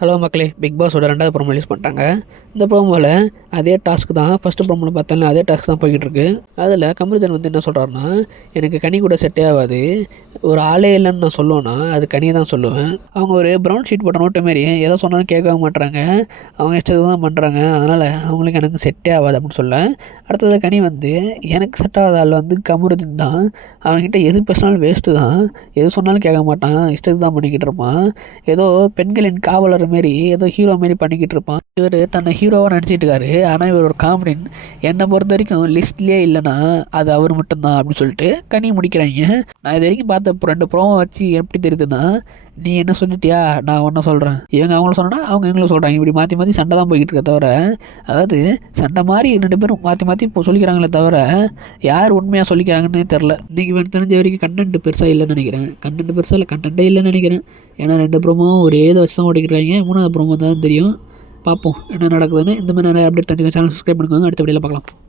Hello மக்களே big பாஸோட ரெண்டாவது promo release பண்ணிட்டாங்க. இந்த ப்ரோமோவில் அதே டாஸ்க் தான் ஃபஸ்ட்டு ப்ரோமோவில் பார்த்தாலும் அதே டாஸ்க் தான் போய்கிட்டு இருக்கு. அதில் கமருதன் வந்து என்ன சொல்கிறாருன்னா எனக்கு கனி கூட செட்டே ஆகாது. ஒரு ஆளே இல்லைன்னு நான் சொல்லுவேன்னா அது கனியை தான் சொல்லுவேன். அவங்க ஒரு ப்ரௌன் ஷீட் போட்ட நோட்டு மாரி எதை சொன்னாலும் கேட்க மாட்றாங்க. அவங்க இஷ்டத்துக்கு தான் பண்ணுறாங்க அதனால் அவங்களுக்கு எனக்கு செட்டே ஆகாது அப்படின்னு சொல்ல. அடுத்தது கனி வந்து எனக்கு செட் ஆகாத ஆள் வந்து கமருதன் தான். அவங்ககிட்ட எது பேசினாலும் வேஸ்ட்டு தான். எது சொன்னாலும் கேட்க மாட்டான். இஷ்டத்துக்கு தான் பண்ணிக்கிட்டு இருப்பான். ஏதோ பெண்களின் காவலர் மாரி ஏதோ ஹீரோ மாரி பண்ணிக்கிட்டு இருப்பான். இவர் தன்னை ஹீரோவாக நடிச்சிட்டு இருக்காரு. ஆனால் இவர் ஒரு காமெடின் என்னை பொறுத்த வரைக்கும் லிஸ்ட்லேயே இல்லைன்னா அது அவர் மட்டும்தான் அப்படின்னு சொல்லிட்டு கனி முடிக்கிறாங்க. நான் இது வரைக்கும் பார்த்த இப்போ ரெண்டு ப்ரோமோ வச்சு எப்படி தெரியுதுன்னா நீ என்ன சொல்லிட்டியா? நான் ஒன்றை சொல்கிறேன் இவங்க அவங்கள சொன்னால் அவங்க இவங்களும் சொல்கிறாங்க இப்படி மாற்றி மாற்றி சண்டை தான் போய்கிட்டு இருக்க தவிர அதாவது சண்டை மாதிரி ரெண்டு பேரும் மாற்றி மாற்றி இப்போ சொல்லிக்கிறாங்களே தவிர யார் உண்மையாக சொல்லிக்கிறாங்கன்னே தெரில இன்றைக்கி எனக்கு தெரிஞ்ச வரைக்கும் கண்டென்ட் பெருசாக இல்லைன்னு நினைக்கிறேன். கண்டென்ட் பெருசாக இல்லை கண்டென்ட்டே இல்லைன்னு நினைக்கிறேன். ஏன்னா ரெண்டு ப்ரோமோ ஒரே இதை வச்சு தான் ஓடிக்கிறாங்க மூணாவது ப்ரோமோ தான் தெரியும். பார்ப்போம் என்ன நடக்குதுன்னு. இந்த மாதிரி நிறைய அப்டேட் தெரிஞ்சுக்க சேனல் சப்ஸ்கிரைப் பண்ணுவாங்க அடுத்த வீடியோவில் பார்க்கலாம்.